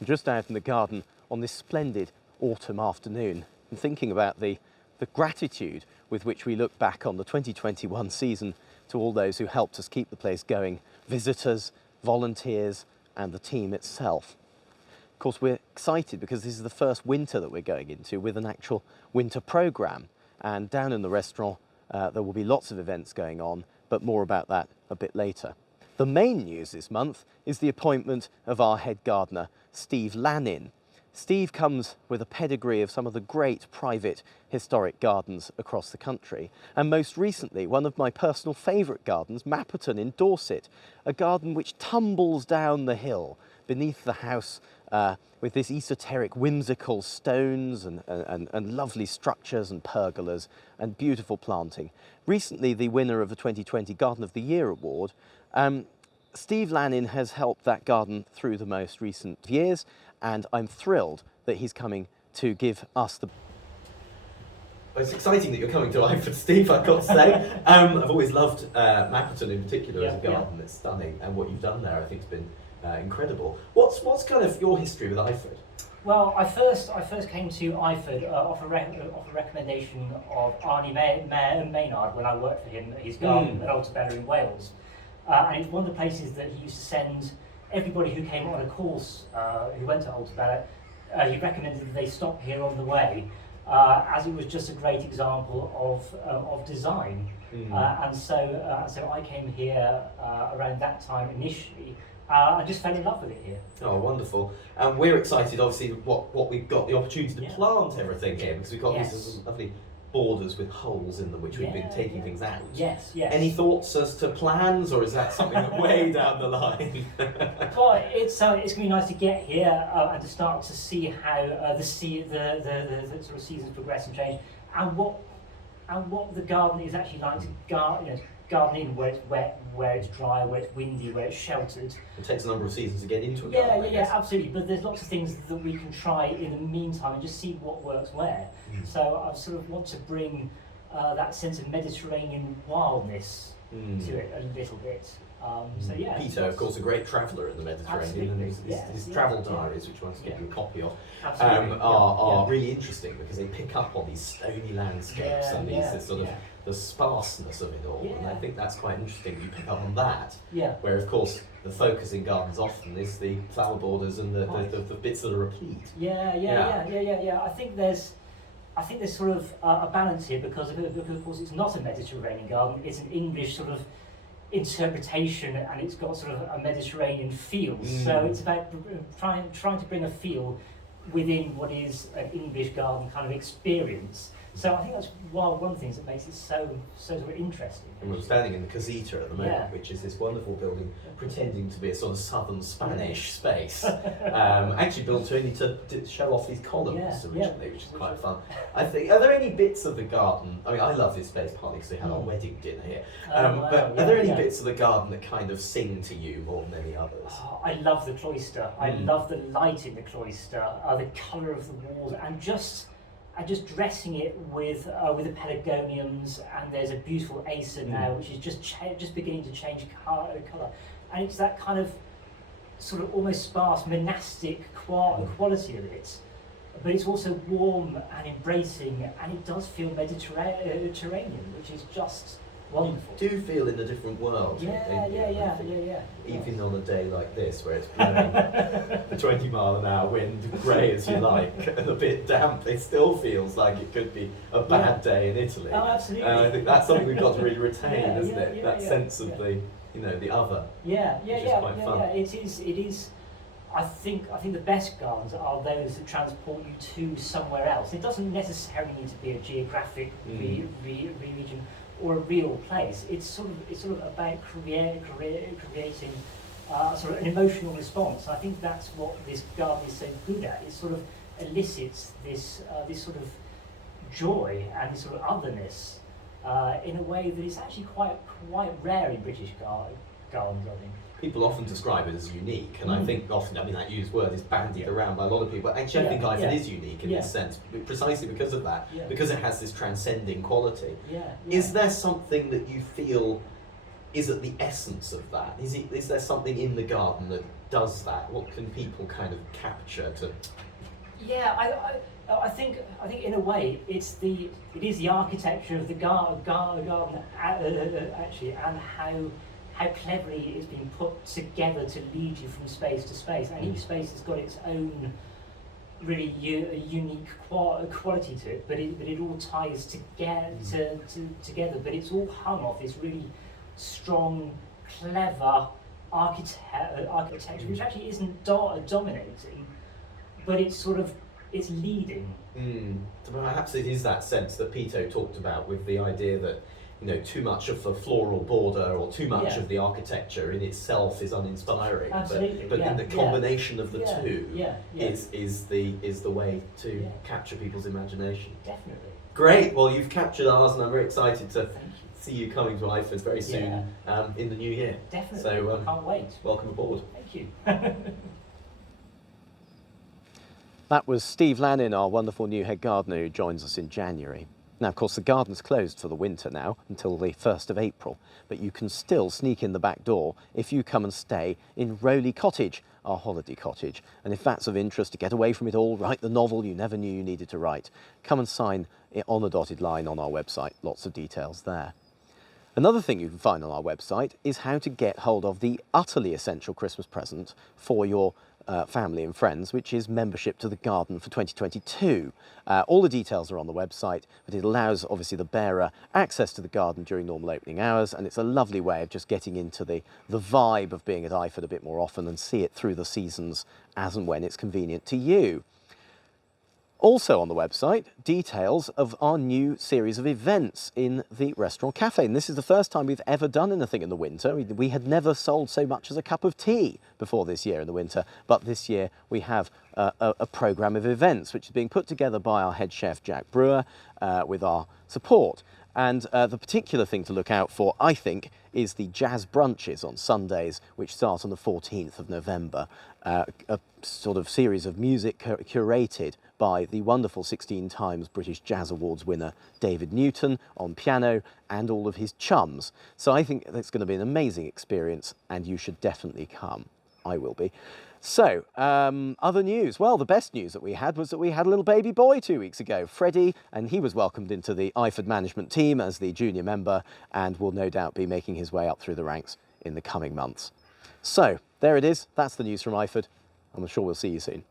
I'm just out in the garden on this splendid autumn afternoon and thinking about the gratitude with which we look back on the 2021 season to all those who helped us keep the place going, visitors, volunteers, and the team itself. Of course, we're excited because this is the first winter that we're going into with an actual winter programme. And down in the restaurant, there will be lots of events going on, but more about that a bit later. The main news this month is the appointment of our head gardener, Steve Lannin. Steve comes with a pedigree of some of the great private historic gardens across the country, and most recently one of my personal favourite gardens, Mapperton in Dorset, a garden which tumbles down the hill beneath the house with this esoteric, whimsical stones and lovely structures and pergolas and beautiful planting. Recently the winner of the 2020 Garden of the Year award, Steve Lannin has helped that garden through the most recent years, and I'm thrilled that he's coming to give us the... Well, it's exciting that you're coming to Iford, Steve, I've got to say. I've always loved Mapperton in particular as a garden. It's stunning, and what you've done there I think has been incredible. What's kind of your history with Iford? Well, I first came to Iford off a recommendation of Arnie Maynard when I worked for him at his garden at Alta Bella in Wales. And it's one of the places that he used to send everybody who came on a course, who went to Alta Bella. He recommended that they stop here on the way, as it was just a great example of design. And so I came here around that time initially. I just fell in love with it here. Oh, wonderful. And we're excited, obviously, what we've got the opportunity to plant everything here, because we've got these lovely borders with holes in them, which we've been taking things out. Yes. Any thoughts as to plans, or is that something that way down the line? Well, it's going to be nice to get here and to start to see how the sort of seasons progress and change, and what the garden is actually like to garden in, where it's wet, where it's dry, where it's windy, where it's sheltered. It takes a number of seasons to get into a garden. Yeah, absolutely. But there's lots of things that we can try in the meantime and just see what works where. So I sort of want to bring that sense of Mediterranean wildness to it a little bit. So yeah. Peter, of course, a great traveller in the Mediterranean, and his travel diaries, which one to give you a copy of, are really interesting because they pick up on these stony landscapes and this sort of the sparseness of it all, and I think that's quite interesting. You pick up on that, where of course the focus in gardens often is the flower borders and the bits that are replete. I think there's sort of a balance here because of course it's not a Mediterranean garden; it's an English sort of interpretation, and it's got sort of a Mediterranean feel. So it's about trying to bring a feel within what is an English garden kind of experience. So I think that's one of the things that makes it so sort of interesting. And we're standing in the Casita at the moment, which is this wonderful building pretending to be a sort of southern Spanish space. Actually built only to show off these columns originally, which is quite fun. I think, are there any bits of the garden, I mean, I love this space partly because we had our wedding dinner here, but are there any bits of the garden that kind of sing to you more than any others? Oh, I love the cloister. I love the light in the cloister, the colour of the walls, and just dressing it with the pelargoniums, and there's a beautiful acer now, which is just beginning to change colour, and it's that kind of sort of almost sparse monastic quality of it, but it's also warm and embracing, and it does feel Mediterranean, which is just wonderful. You do feel in a different world. Yeah. Even on a day like this, where it's blowing the 20-mile-an-hour wind, grey as you like, and a bit damp, it still feels like it could be a bad day in Italy. Oh, absolutely. And I think that's something we've got to really retain, isn't it? That sense of the other. Which is quite fun. It is. I think the best gardens are those that transport you to somewhere else. It doesn't necessarily need to be a geographic region or a real place. It's sort of about creating sort of an emotional response. I think that's what this garden is so good at. It sort of elicits this sort of joy and this sort of otherness in a way that is actually quite rare in British gardens, I think. People often describe it as unique, and I think often, I mean, that used word is bandied around by a lot of people. Actually, I think Iford is unique in this sense, precisely because of that, because it has this transcending quality. Is there something that you feel is at the essence of that? Is there something in the garden that does that? What can people kind of capture to? Yeah, I think in a way it is the architecture of the garden actually, and how cleverly it's been put together to lead you from space to space, and each space has got its own really unique quality to it, but it all ties together. But it's all hung off this really strong, clever architecture, which actually isn't dominating, but it's leading. So perhaps it is that sense that Pito talked about, with the idea that, you know, too much of the floral border or too much of the architecture in itself is uninspiring. Absolutely, but in the combination of the two is the way to capture people's imagination. Definitely. Great. Well, you've captured ours, and I'm very excited to see you coming to Iford very soon in the new year. Definitely. So can't wait. welcome aboard. Thank you. That was Steve Lannin, our wonderful new head gardener, who joins us in January. Now, of course, the garden's closed for the winter now until the 1st of April, but you can still sneak in the back door if you come and stay in Rowley Cottage, our holiday cottage. And if that's of interest, to get away from it all, write the novel you never knew you needed to write, come and sign it on a dotted line on our website. Lots of details there. Another thing you can find on our website is how to get hold of the utterly essential Christmas present for your family and friends, which is membership to the garden for 2022. All the details are on the website, but it allows obviously the bearer access to the garden during normal opening hours, and it's a lovely way of just getting into the vibe of being at Iford a bit more often and see it through the seasons as and when it's convenient to you. Also on the website, details of our new series of events in the restaurant cafe. And this is the first time we've ever done anything in the winter. We had never sold so much as a cup of tea before this year in the winter, but this year we have a programme of events which is being put together by our head chef Jack Brewer with our support. And the particular thing to look out for, I think, is the Jazz Brunches on Sundays, which start on the 14th of November. A sort of series of music curated by the wonderful 16 times British Jazz Awards winner David Newton on piano and all of his chums. So I think it's going to be an amazing experience, and you should definitely come. I will be. So, other news. Well, the best news that we had was that we had a little baby boy 2 weeks ago, Freddie, and he was welcomed into the Iford management team as the junior member and will no doubt be making his way up through the ranks in the coming months. So, there it is. That's the news from Iford. I'm sure we'll see you soon.